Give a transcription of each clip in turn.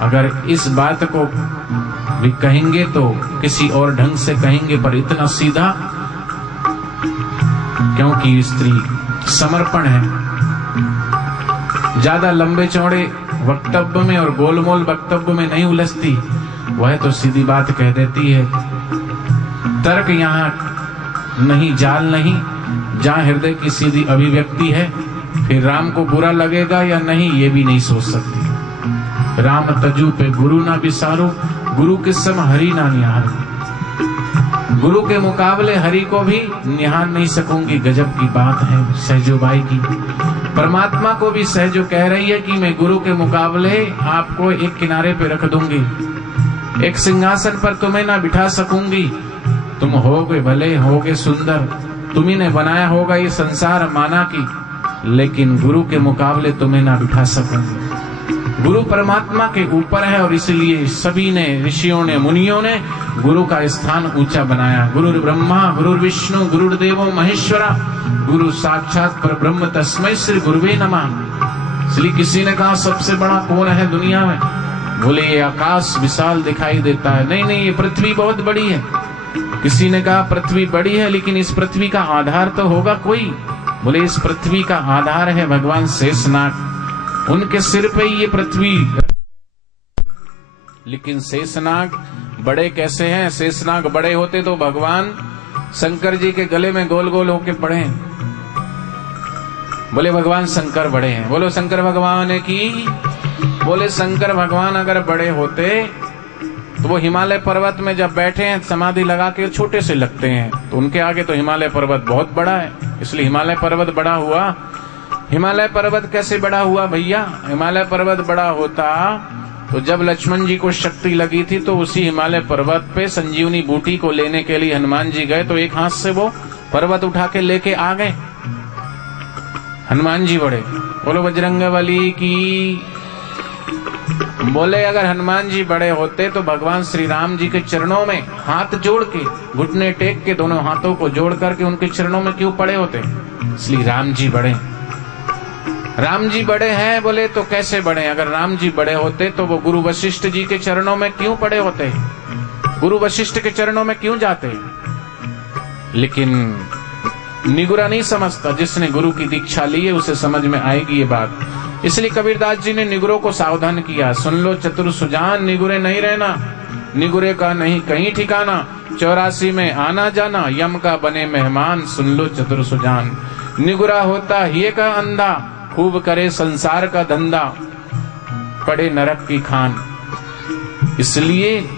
अगर इस बात को भी कहेंगे तो किसी और ढंग से कहेंगे, पर इतना सीधा, क्योंकि स्त्री समर्पण है। ज्यादा लंबे चौड़े वक्तव्य में और गोलमोल वक्तव्य में नहीं उलझती, वह तो सीधी बात कह देती है। तर्क यहाँ नहीं, जाल नहीं, जहां हृदय की सीधी अभिव्यक्ति है। फिर राम को बुरा लगेगा या नहीं, ये भी नहीं सोच सकती। राम तजु पे गुरु ना विसारो, गुरु के सम हरि ना निहारो। गुरु के मुकाबले हरि को भी निहार नहीं सकूंगी। गजब की बात है सहजोबाई की। परमात्मा को भी सहजो कह रही है कि मैं गुरु के मुकाबले आपको एक किनारे पे रख दूंगी, एक सिंहासन पर तुम्हें ना बिठा सकूंगी। तुम होगे भले, होगे सुंदर, तुम्ही ने बनाया होगा ये संसार माना की, लेकिन गुरु के मुकाबले तुम्हें ना बिठा सकूंगी। गुरु परमात्मा के ऊपर है और इसलिए सभी ने, ऋषियों ने, मुनियों ने गुरु का स्थान ऊंचा बनाया। गुरुर् ब्रह्मा गुरुर्विष्णु गुरुर्देवो महेश्वरा, गुरु साक्षात परब्रह्म तस्मै श्री गुरुवे नमः। इसलिए किसी ने कहा सबसे बड़ा कौन है दुनिया में? बोले ये आकाश विशाल दिखाई देता है। नहीं नहीं, ये पृथ्वी बहुत बड़ी है। किसी ने कहा पृथ्वी बड़ी है, लेकिन इस पृथ्वी का आधार तो होगा कोई। बोले इस पृथ्वी का आधार है भगवान शेषनाग, उनके सिर पे ये पृथ्वी। लेकिन शेषनाग बड़े कैसे हैं? शेषनाग बड़े होते तो भगवान शंकर जी के गले में गोल गोल होके पड़े। बोले भगवान शंकर बड़े हैं। बोलो शंकर भगवान की। बोले शंकर भगवान अगर बड़े होते तो वो हिमालय पर्वत में जब बैठे हैं समाधि लगा के छोटे से लगते हैं, तो उनके आगे तो हिमालय पर्वत बहुत बड़ा है, इसलिए हिमालय पर्वत बड़ा हुआ। हिमालय पर्वत कैसे बड़ा हुआ भैया? हिमालय पर्वत बड़ा होता तो जब लक्ष्मण जी को शक्ति लगी थी तो उसी हिमालय पर्वत पे संजीवनी बूटी को लेने के लिए हनुमान जी गए, तो एक हाथ से वो पर्वत उठा के लेके आ गए। हनुमान जी बड़े। बोलो बजरंगबली की। बोले अगर हनुमान जी बड़े होते तो भगवान श्री राम जी के चरणों में हाथ जोड़ के, घुटने टेक के, दोनों हाथों को जोड़ करके उनके चरणों में क्यों पड़े होते? इसलिए राम जी बड़े। राम जी बड़े हैं। बोले तो कैसे बड़े? अगर राम जी बड़े होते तो वो गुरु वशिष्ठ जी के चरणों में क्यों पड़े होते? गुरु वशिष्ठ के चरणों में क्यों जाते? लेकिन निगुरा नहीं समझता। जिसने गुरु की दीक्षा ली है उसे समझ में आएगी ये बात। इसलिए कबीरदास जी ने निगुरों को सावधान किया। सुन लो चतुर सुजान, निगुरे नहीं रहना, निगुरे का नहीं कहीं ठिकाना। 84 में आना जाना, यम का बने मेहमान। सुन लो चतुर सुजान, निगुरा होता ही का अंधा, खूब करे संसार का धंधा, पड़े नरक की खान। इसलिए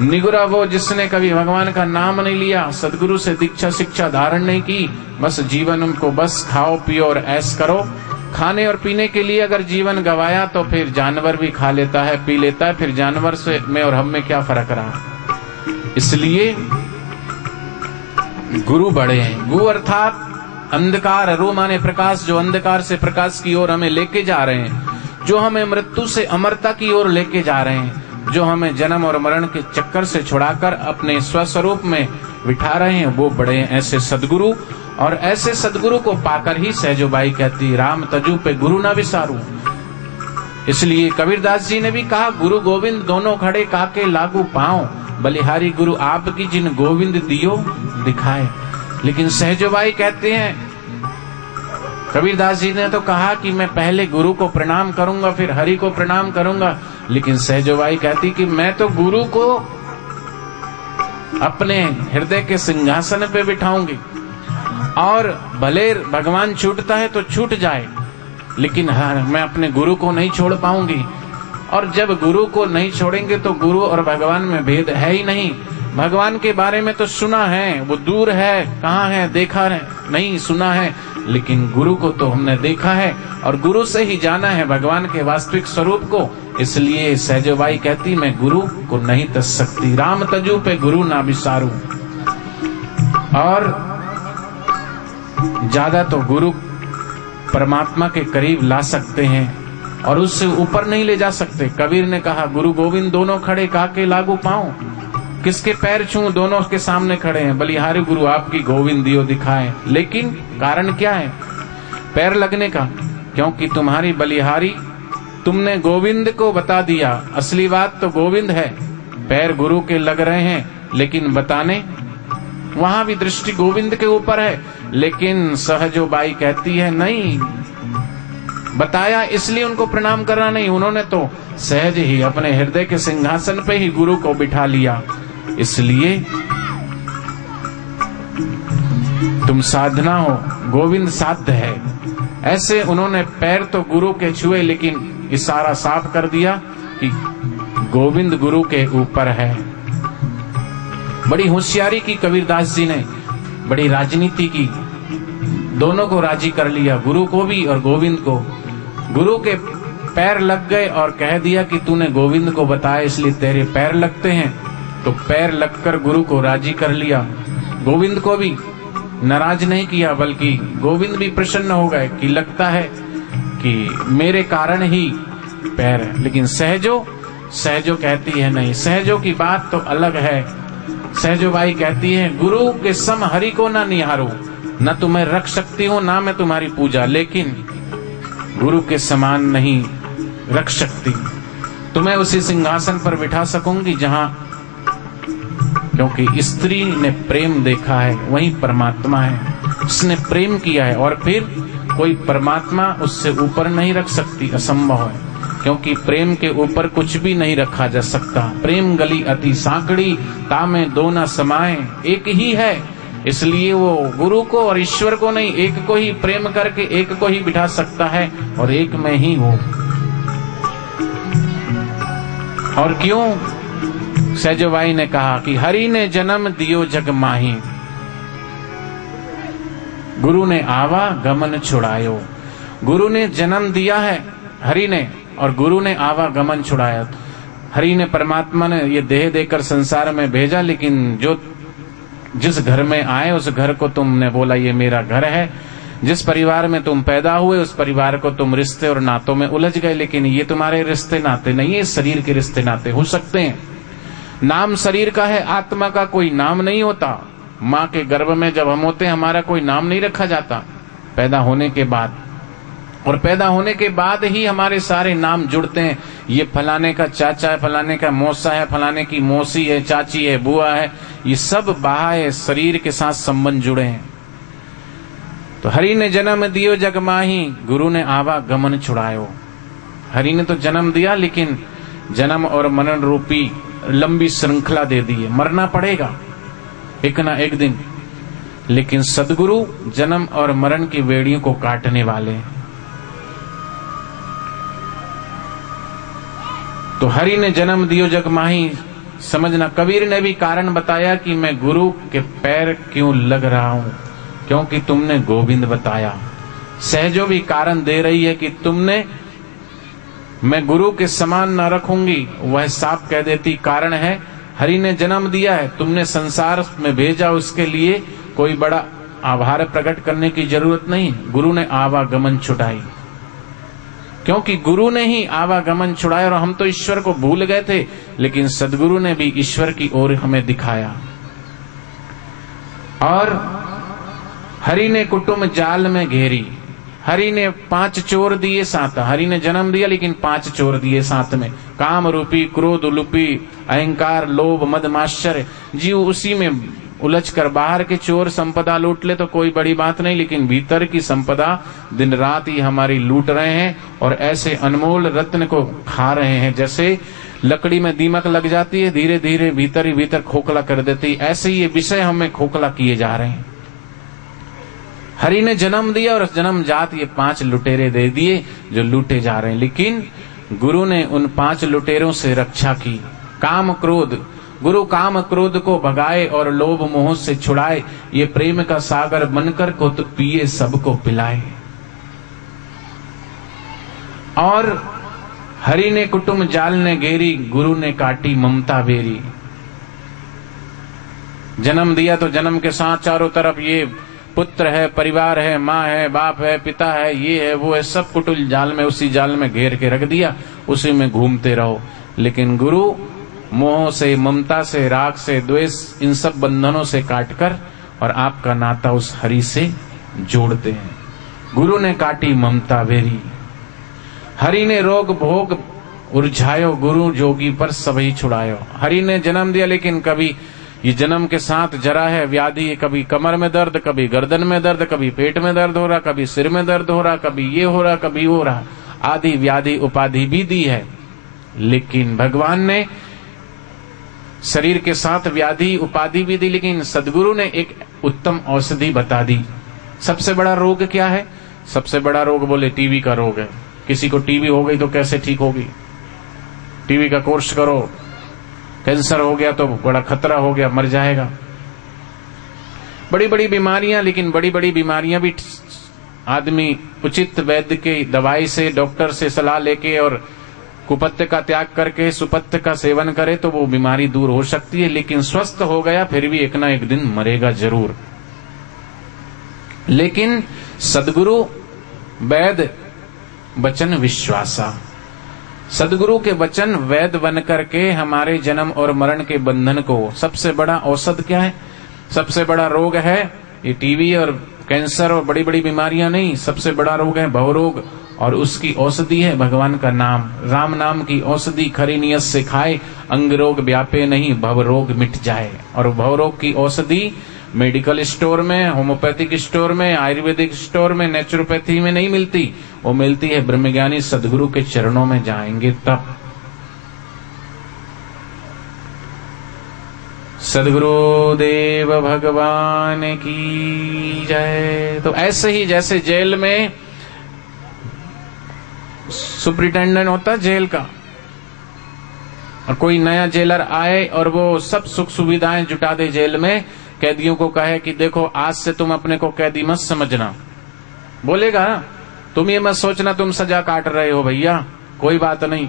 निगुरा वो जिसने कभी भगवान का नाम नहीं लिया, सदगुरु से दीक्षा शिक्षा धारण नहीं की, बस जीवन उनको बस खाओ पियो और ऐश करो। खाने और पीने के लिए अगर जीवन गवाया तो फिर जानवर भी खा लेता है, पी लेता है, फिर जानवर से में और हम में क्या फर्क रहा? इसलिए गुरु बड़े हैं। गु अर्थात अंधकार, रू माने प्रकाश, जो अंधकार से प्रकाश की ओर हमें लेके जा रहे हैं, जो हमें मृत्यु से अमरता की ओर लेके जा रहे हैं, जो हमें जन्म और मरण के चक्कर से छुड़ाकर अपने स्वस्वरूप में बिठा रहे हैं, वो बड़े हैं ऐसे सदगुरु। और ऐसे सदगुरु को पाकर ही सहजोबाई कहती राम तजु पे गुरु ना विसारू। इसलिए कबीरदास जी ने भी कहा गुरु गोविंद दोनों खड़े काके लागू पाओ, बलिहारी गुरु आपकी जिन गोविंद दियो दिखाए। लेकिन सहजोबाई कहते हैं, कबीरदास जी ने तो कहा कि मैं पहले गुरु को प्रणाम करूंगा फिर हरि को प्रणाम करूंगा, लेकिन सहजोबाई कहती कि मैं तो गुरु को अपने हृदय के सिंहासन पे बिठाऊंगी, और भले भगवान छूटता है तो छूट जाए, लेकिन मैं अपने गुरु को नहीं छोड़ पाऊंगी। और जब गुरु को नहीं छोड़ेंगे तो गुरु और भगवान में भेद है ही नहीं। भगवान के बारे में तो सुना है, वो दूर है, कहाँ है देखा है नहीं, सुना है, लेकिन गुरु को तो हमने देखा है और गुरु से ही जाना है भगवान के वास्तविक स्वरूप को। इसलिए सहजोबाई कहती मैं गुरु को नहीं तज सकती, राम तजू पे गुरु ना विसारू। और ज्यादा तो गुरु परमात्मा के करीब ला सकते हैं और उससे ऊपर नहीं ले जा सकते। कबीर ने कहा गुरु गोविंद दोनों खड़े काके लागू पाऊं, किसके पैर छूं दोनों के सामने खड़े हैं, बलिहारी गुरु आपकी गोविंद दियो दिखाए। लेकिन कारण क्या है पैर लगने का? क्योंकि तुम्हारी बलिहारी तुमने गोविंद को बता दिया। असली बात तो गोविंद है, पैर गुरु के लग रहे हैं, लेकिन बताने वहां भी दृष्टि गोविंद के ऊपर है। लेकिन सहजो बाई कहती है नहीं, बताया इसलिए उनको प्रणाम करना नहीं, उन्होंने तो सहज ही अपने हृदय के सिंहासन पे ही गुरु को बिठा लिया। इसलिए तुम साधना हो, गोविंद साध्य है। ऐसे उन्होंने पैर तो गुरु के छुए, लेकिन इशारा साफ कर दिया कि गोविंद गुरु के ऊपर है। बड़ी होशियारी की कबीरदास जी ने, बड़ी राजनीति की, दोनों को राजी कर लिया, गुरु को भी और गोविंद को। गुरु के पैर लग गए और कह दिया कि तूने गोविंद को बताया इसलिए तेरे पैर लगते हैं। तो पैर लगकर गुरु को राजी कर लिया। गोविंद को भी नाराज नहीं किया, बल्कि गोविंद भी प्रसन्न हो गए कि लगता है कि मेरे कारण ही पैर है। लेकिन सहजो कहती है नहीं, सहजो की बात तो अलग है। सहजो बाई कहती है गुरु के सम हरि को ना निहारो, न तुम्हें रख सकती हूँ ना मैं तुम्हारी पूजा, लेकिन गुरु के समान नहीं रख सकती। तुम्हें उसी सिंहासन पर बिठा सकूंगी जहां, क्योंकि स्त्री ने प्रेम देखा है, वही परमात्मा है, उसने प्रेम किया है, और फिर कोई परमात्मा उससे ऊपर नहीं रख सकती, असंभव है। क्योंकि प्रेम के ऊपर कुछ भी नहीं रखा जा सकता। प्रेम गली अति सांकड़ी, तामे दो न समाए, एक ही है। इसलिए वो गुरु को और ईश्वर को नहीं, एक को ही प्रेम करके एक को ही बिठा सकता है, और एक में ही वो। और क्यों? सहजोबाई ने कहा कि हरि ने जन्म दियो जग माही, गुरु ने आवा गमन छुड़ायो। गुरु ने जन्म दिया है हरि ने, और गुरु ने आवा गमन छुड़ाया। हरि ने, परमात्मा ने ये देह देकर संसार में भेजा, लेकिन जिस घर में आए उस घर को तुमने बोला ये मेरा घर है। जिस परिवार में तुम पैदा हुए उस परिवार को तुम रिश्ते और नातों में उलझ गए, लेकिन ये तुम्हारे रिश्ते नाते नहीं है, शरीर के रिश्ते नाते हो सकते हैं। नाम शरीर का है, आत्मा का कोई नाम नहीं होता। माँ के गर्भ में जब हम होते हैं हमारा कोई नाम नहीं रखा जाता पैदा होने के बाद, और पैदा होने के बाद ही हमारे सारे नाम जुड़ते हैं। ये फलाने का चाचा है, फलाने का मौसा है, फलाने की मौसी है, चाची है, बुआ है, ये सब बाह्य शरीर के साथ संबंध जुड़े हैं। तो हरि ने जन्म दियो जग माही, गुरु ने आवा गमन छुड़ायो। हरि ने तो जन्म दिया, लेकिन जन्म और मरण रूपी लंबी श्रृंखला दे दी है। मरना पड़ेगा एक ना एक दिन, लेकिन सदगुरु जन्म और मरण की बेड़ियों को काटने वाले हैं। तो हरि ने जन्म दियो जग माही, समझना कबीर ने भी कारण बताया कि मैं गुरु के पैर क्यों लग रहा हूं, क्योंकि तुमने गोविंद बताया। सहजो भी कारण दे रही है कि तुमने, मैं गुरु के समान न रखूंगी, वह साफ कह देती कारण है हरि ने जन्म दिया है, तुमने संसार में भेजा, उसके लिए कोई बड़ा आभार प्रकट करने की जरूरत नहीं। गुरु ने आवागमन छुड़ाई, क्योंकि गुरु ने ही आवागमन छुड़ाया। और हम तो ईश्वर को भूल गए थे, लेकिन सदगुरु ने भी ईश्वर की ओर हमें दिखाया। और हरि ने कुटुंब जाल में घेरी, हरि ने 5 चोर दिए साथ। हरि ने जन्म दिया, लेकिन 5 चोर दिए साथ में, काम रूपी, क्रोध रूपी, अहंकार, लोभ, मद, माश्चर्य। जीव उसी में उलझकर बाहर के चोर संपदा लूट ले तो कोई बड़ी बात नहीं, लेकिन भीतर की संपदा दिन रात ही हमारी लूट रहे हैं, और ऐसे अनमोल रत्न को खा रहे हैं। जैसे लकड़ी में दीमक लग जाती है, धीरे धीरे भीतर ही भीतर खोखला कर देती, ऐसे ये विषय हमें खोखला किए जा रहे हैं। हरि ने जन्म दिया और जन्म जात ये 5 लुटेरे दे दिए जो लूटे जा रहे हैं, लेकिन गुरु ने उन 5 लुटेरों से रक्षा की। काम क्रोध, गुरु काम क्रोध को भगाए और लोभ मोह से छुड़ाए, ये प्रेम का सागर बनकर को तो पिए सबको पिलाए। और हरि ने कुटुंब जाल ने घेरी, गुरु ने काटी ममता बेरी। जन्म दिया तो जन्म के साथ चारों तरफ ये पुत्र है, परिवार है, माँ है, बाप है, पिता है, ये है, वो है, सब कुटुल जाल में, उसी जाल में घेर के रख दिया, उसी में घूमते रहो। लेकिन गुरु मोह से, ममता से, राग से, द्वेष, इन सब बंधनों से काटकर और आपका नाता उस हरि से जोड़ते हैं। गुरु ने काटी ममता बेरी। हरि ने रोग भोग उर्झायो, गुरु जोगी पर सभी छुड़ायो। हरि ने जन्म दिया, लेकिन कभी ये जन्म के साथ जरा है व्याधि, कभी कमर में दर्द, कभी गर्दन में दर्द, कभी पेट में दर्द हो रहा, कभी सिर में दर्द हो रहा, कभी ये हो रहा, कभी वो हो रहा, आदि व्याधि उपाधि भी दी है। लेकिन भगवान ने शरीर के साथ व्याधि उपाधि भी दी, लेकिन सदगुरु ने एक उत्तम औषधि बता दी। सबसे बड़ा रोग क्या है? सबसे बड़ा रोग बोले टीबी का रोग है। किसी को टीबी हो गई तो कैसे ठीक होगी? टीबी का कोर्स करो, कैंसर हो गया तो बड़ा खतरा हो गया, मर जाएगा। बड़ी बड़ी बीमारियां, लेकिन बड़ी बड़ी बीमारियां भी आदमी उचित वैद्य की दवाई से, डॉक्टर से सलाह लेके और कुपथ्य का त्याग करके सुपथ्य का सेवन करे तो वो बीमारी दूर हो सकती है। लेकिन स्वस्थ हो गया फिर भी एक ना एक दिन मरेगा जरूर। लेकिन सदगुरु वैद वचन विश्वासा, सदगुरु के वचन वैद बन करके हमारे जन्म और मरण के बंधन को, सबसे बड़ा औषध क्या है? सबसे बड़ा रोग है ये टीबी और कैंसर और बड़ी बड़ी बीमारियां नहीं, सबसे बड़ा रोग है भवरोग, और उसकी औषधि है भगवान का नाम। राम नाम की औषधि खरी नियत से खाए, अंग रोग व्यापे नहीं, भवरोग मिट जाए। और भवरोग की औषधि मेडिकल स्टोर में, होम्योपैथिक स्टोर में, आयुर्वेदिक स्टोर में, नेचुरोपैथी में नहीं मिलती, वो मिलती है ब्रह्मज्ञानी सदगुरु के चरणों में जाएंगे तब। सदगुरु देव भगवान की जय। तो ऐसे ही जैसे जेल में सुप्रिटेंडेंट होता जेल का, और कोई नया जेलर आए और वो सब सुख सुविधाएं जुटा दे जेल में, कैदियों को कहे कि देखो आज से तुम अपने को कैदी मत समझना, बोलेगा तुम ये मत सोचना तुम सजा काट रहे हो भैया, कोई बात नहीं,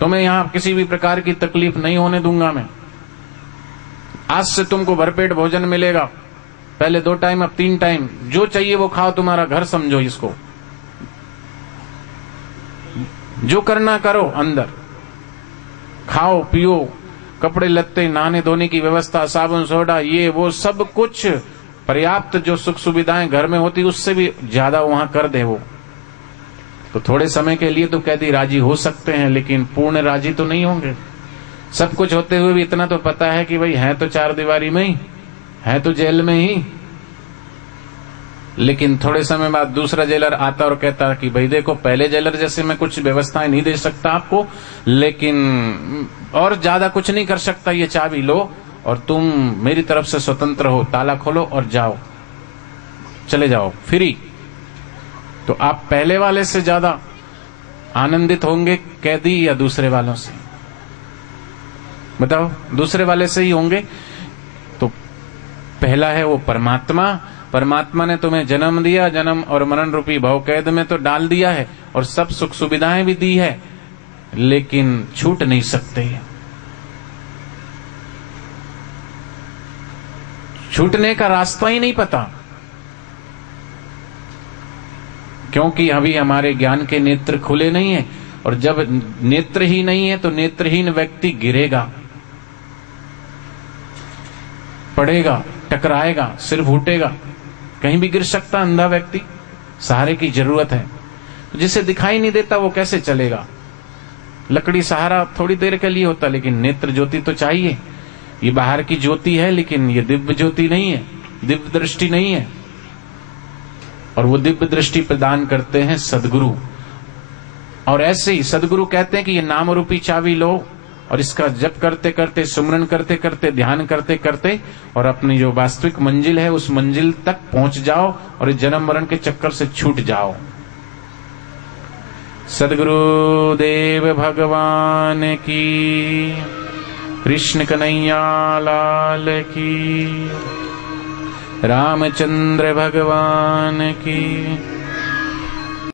तुम्हें यहां किसी भी प्रकार की तकलीफ नहीं होने दूंगा मैं, आज से तुमको भरपेट भोजन मिलेगा, पहले 2 टाइम अब 3 टाइम, जो चाहिए वो खाओ, तुम्हारा घर समझो इसको, जो करना करो, अंदर खाओ पियो, कपड़े लत्ते नहाने धोने की व्यवस्था, साबुन सोडा ये वो सब कुछ पर्याप्त, जो सुख सुविधाएं घर में होती उससे भी ज्यादा वहां कर दे वो। तो थोड़े समय के लिए तो कैदी राजी हो सकते हैं, लेकिन पूर्ण राजी तो नहीं होंगे। सब कुछ होते हुए भी इतना तो पता है कि भाई है तो 4 दीवारी में ही, है तो जेल में ही। लेकिन थोड़े समय बाद दूसरा जेलर आता और कहता कि भाई देखो पहले जेलर जैसे मैं कुछ व्यवस्थाएं नहीं दे सकता आपको, लेकिन और ज्यादा कुछ नहीं कर सकता, ये चाबी लो और तुम मेरी तरफ से स्वतंत्र हो, ताला खोलो और जाओ, चले जाओ फ्री। तो आप पहले वाले से ज्यादा आनंदित होंगे कैदी या दूसरे वालों से? बताओ, दूसरे वाले से ही होंगे। तो पहला है वो परमात्मा, परमात्मा ने तुम्हें जन्म दिया, जन्म और मरण रूपी भव कैद में तो डाल दिया है और सब सुख सुविधाएं भी दी है, लेकिन छूट नहीं सकते। छूटने का रास्ता ही नहीं पता, क्योंकि अभी हमारे ज्ञान के नेत्र खुले नहीं है, और जब नेत्र ही नहीं है तो नेत्रहीन व्यक्ति गिरेगा, पड़ेगा, टकराएगा, सिर फूटेगा, कहीं भी गिर सकता अंधा व्यक्ति, सहारे की जरूरत है। जिसे दिखाई नहीं देता वो कैसे चलेगा? लकड़ी सहारा थोड़ी देर के लिए होता, लेकिन नेत्र ज्योति तो चाहिए। ये बाहर की ज्योति है, लेकिन ये दिव्य ज्योति नहीं है, दिव्य दृष्टि नहीं है, और वो दिव्य दृष्टि प्रदान करते हैं सदगुरु। और ऐसे ही सदगुरु कहते हैं कि ये नाम रूपी चाबी लो और इसका जप करते करते, सुमरन करते करते, ध्यान करते करते, और अपनी जो वास्तविक मंजिल है उस मंजिल तक पहुंच जाओ और इस जन्म मरण के चक्कर से छूट जाओ। सदगुरु देव भगवान की, कृष्ण कन्हैया लाल की, रामचंद्र भगवान की।